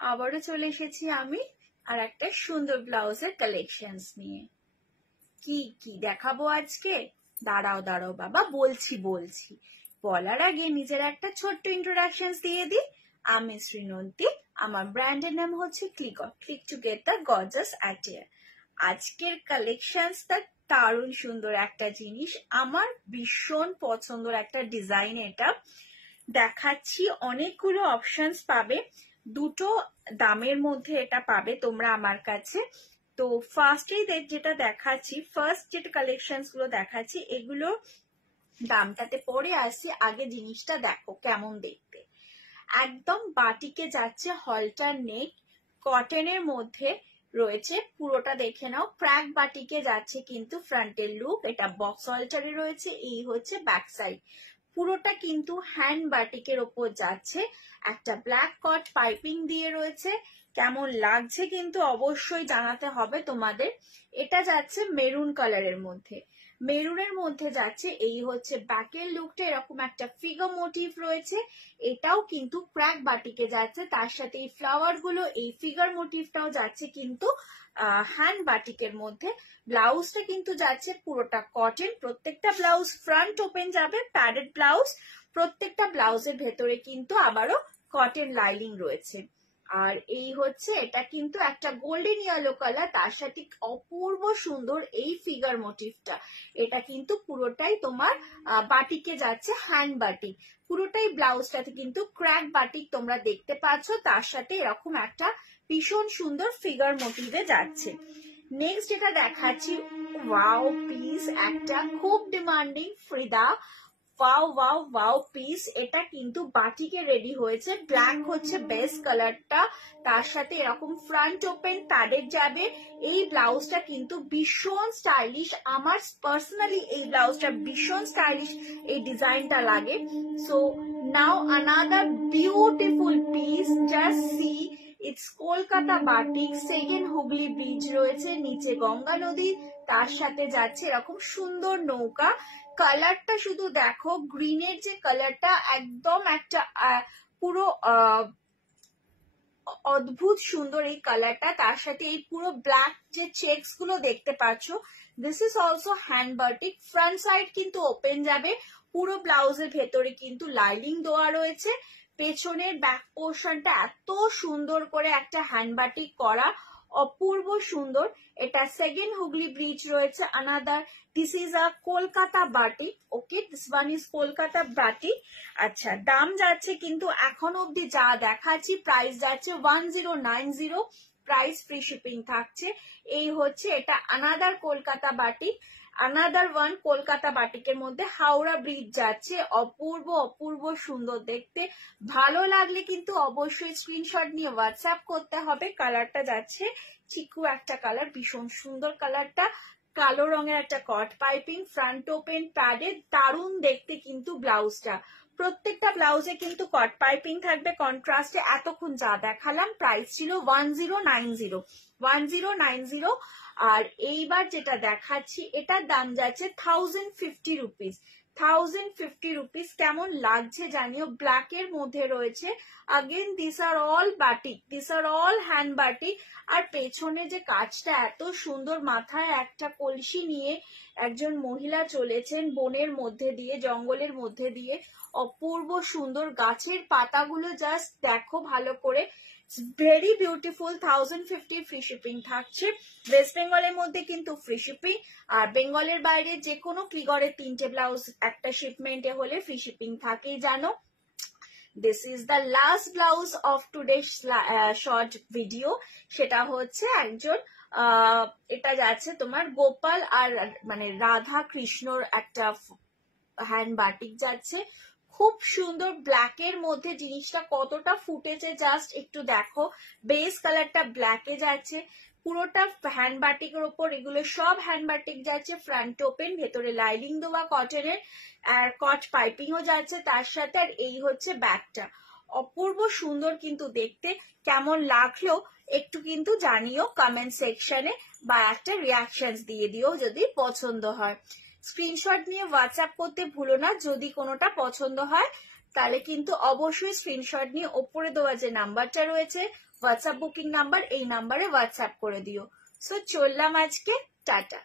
আবারও চলে এসেছি আমি আর একটা সুন্দর ব্লাউজের কালেকশনস নিয়ে। কি কি দেখাবো আজকে? দাঁড়াও দাঁড়াও বাবা, বলছি বলার আগে নিজের একটা ছোট্ট ইন্ট্রোডাকশন দিয়ে দিই। আমি শ্রীনন্তী, আমার ব্র্যান্ডের নাম হচ্ছে click to get the gorgeous attire. আজকের কালেকশনসটা দারুণ সুন্দর একটা জিনিস, আমার ভীষণ পছন্দের একটা ডিজাইন। এটা দেখাচ্ছি, অনেকগুলো অপশনস পাবে, দুটো দামের মধ্যে এটা পাবে তোমরা আমার কাছে। তো ফার্স্টেই যেটা দেখাচ্ছি, ফার্স্ট যেটা কালেকশনস গুলো দেখাচ্ছি, এগুলো দামটাতে পরে আসছি, আগে জিনিসটা দেখো কেমন দেখতে। একদম বাটিকে যাচ্ছে, হলটার নেক, কটনের মধ্যে রয়েছে, পুরোটা দেখে নাও। ক্র্যাক বাটিকে যাচ্ছে কিন্তু ফ্রন্টের লুক, এটা বক্স হলটারে রয়েছে। এই হচ্ছে ব্যাক সাইড, পুরোটা কিন্তু হ্যান্ড বাটিকের ওপর যাচ্ছে, একটা ব্ল্যাক কট পাইপিং দিয়ে রয়েছে। কেমন লাগছে কিন্তু অবশ্যই জানাতে হবে তোমাদের। এটা যাচ্ছে মেরুন কালারের মধ্যে, মেরুনের মধ্যে যাচ্ছে। এই হচ্ছে ব্যাকের লুকটা, এরকম একটা ফিগার মোটিভ রয়েছে, এটাও কিন্তু ক্র্যাক বাটিকে যাচ্ছে। তার সাথে এই ফ্লাওয়ার গুলো, এই ফিগার মোটিভটাও যাচ্ছে কিন্তু হ্যান্ড বাটিকের মধ্যে। ব্লাউজটা কিন্তু যাচ্ছে পুরোটা কটন, প্রত্যেকটা ব্লাউজ ফ্রন্ট ওপেন যাবে, প্যাডেড ব্লাউজ। প্রত্যেকটা ব্লাউজের ভেতরে কিন্তু আবারও কটন লাইনিং রয়েছে। আর এই হচ্ছে, এটা কিন্তু একটা গোল্ডেন ইয়েলো কালার, তার সাথে অপূর্ব সুন্দর এই ফিগার মোটিভটা। এটা কিন্তু পুরোটাই তোমার বাটিকে যাচ্ছে, হ্যান্ড বাটিক। পুরোটাই ব্লাউজটাতে কিন্তু ক্র্যাক বাটিক তোমরা দেখতে পাচ্ছ, তার সাথে এরকম একটা ভীষণ সুন্দর ফিগার মোটিভে যাচ্ছে। নেক্সট যেটা দেখাচ্ছি, ওয়াও পিস, একটা খুব demanding ফ্রিদা wow wow wow piece. এটা কিন্তু বাটিকে রেডি হয়েছে, ব্ল্যাক হচ্ছে বেস্ট কালারটা, তার সাথে এরকম ফ্রন্ট ওপেন প্যাডেড যাবে। এই ব্লাউজটা কিন্তু ভীষণ স্টাইলিশ, আমার পার্সোনালি এই ব্লাউজটা ভীষণ স্টাইলিশ, এই ডিজাইনটা লাগে। So now another beautiful piece, just see, it's Kolkata batik, second Hooghly bridge রয়েছে, নিচে গঙ্গা নদী, তার সাথে যাচ্ছে এরকম সুন্দর নৌকা। কালারটা শুধু দেখো, গ্রিনের যে কালারটা, একদম একটা পুরো অদ্ভুত সুন্দর এই কালারটা। তার সাথে এই পুরো ব্ল্যাক যে চেকস গুলো দেখতে পাচ্ছ, this is also hand batik. Front side কিন্তু ওপেন যাবে, পুরো ব্লাউজের ভেতরে কিন্তু লাইনিং দেওয়া রয়েছে। পেছনের ব্যাক পোর্শনটা এত সুন্দর করে একটা হ্যান্ড বাটিক করা, অপূর্ব সুন্দর। এটা সেকেন্ড হুগলি ব্রিজ রয়েছে, another, this is a Kolkata batik. Okay, this one is Kolkata batik. আচ্ছা, দাম যাচ্ছে কিন্তু এখন অব্দি যা দেখাচ্ছি, প্রাইস যাচ্ছে 1090, প্রাইস ফ্রি শিপিং থাকছে। এই হচ্ছে, এটা another Kolkata batik, another one Kolkata বাটিকের মধ্যে হাওড়া ব্রিজ যাচ্ছে। অপূর্ব অপূর্ব সুন্দর দেখতে, ভালো লাগলে কিন্তু অবশ্যই স্ক্রিনশট নিয়ে হোয়াটসঅ্যাপ করতে হবে। কালারটা যাচ্ছে চিকু একটা কালার, ভীষণ সুন্দর কালারটা, কালো রঙের একটা কট পাইপিং, ফ্রন্ট ওপেন প্যাডেড, দারুণ দেখতে কিন্তু ব্লাউজটা। প্রত্যেকটা ব্লাউজে কিন্তু কট পাইপিং থাকবে কন্ট্রাস্টে। এতক্ষণ যা দেখালাম প্রাইস ছিল 1090। আর এইবার যেটা দেখাচ্ছি, এটার দাম যাচ্ছে 1050 রুপিস। 1050 রুপিস। কেমন লাগছে জানিও, ব্ল্যাক এর মধ্যে রয়েছে। Again this are all batik, this are all hand batik. আর পেছনে যে কাজটা এত সুন্দর, মাথায় একটা কলসি নিয়ে একজন মহিলা চলেছেন বনের মধ্যে দিয়ে, জঙ্গলের মধ্যে দিয়ে, অপূর্ব সুন্দর। গাছের পাতাগুলো জাস্ট দেখো ভালো করে, ভেরি বিউটিফুল। 1050 ফ্রি শিপিং থাকছে। ওয়েস্ট বেঙ্গলের মধ্যে কিন্তু ফ্রি শিপিং, আর বেঙ্গলের বাইরে যে কোনো ক্লিগরের 3টে ব্লাউজ একটা শিপমেন্টে হলে ফ্রি শিপিং থাকেই, জানো। This is the last blouse of today short video. সেটা হচ্ছে একজন এটা যাচ্ছে তোমার গোপাল আর মানে রাধা কৃষ্ণর একটা হ্যান্ড বাটিক যাচ্ছে, খুব সুন্দর। ব্ল্যাক এর মধ্যে জিনিসটা কতটা ফুটেছে জাস্ট একটু দেখো। বেস কালারটা ব্ল্যাকে যাচ্ছে, পুরোটা হ্যান্ড বাটিকের ওপর, এগুলো সব হ্যান্ড বাটিক যাচ্ছে। ফ্রন্ট ওপেন, ভেতরে লাইনিং দেওয়া কটনের, আর কট পাইপিংও যাচ্ছে তার সাথে। আর এই হচ্ছে ব্যাগটা, অপূর্ব সুন্দর কিন্তু দেখতে। কেমন লাগলো একটু কিন্তু জানিও কমেন্ট সেকশনে, বা একটা রিয়াকশন দিয়ে দিও যদি পছন্দ হয়। স্ক্রিনশট নিয়ে হোয়াটসঅ্যাপ করতে ভুলো না যদি কোনোটা পছন্দ হয়। তাহলে কিন্তু অবশ্যই স্ক্রিনশট নিয়ে ওপরে দেওয়া যে নাম্বারটা রয়েছে হোয়াটসঅ্যাপ বুকিং নাম্বার, এই নাম্বারে হোয়াটসঅ্যাপ করে দিও। সো চললাম আজকে, টাটা।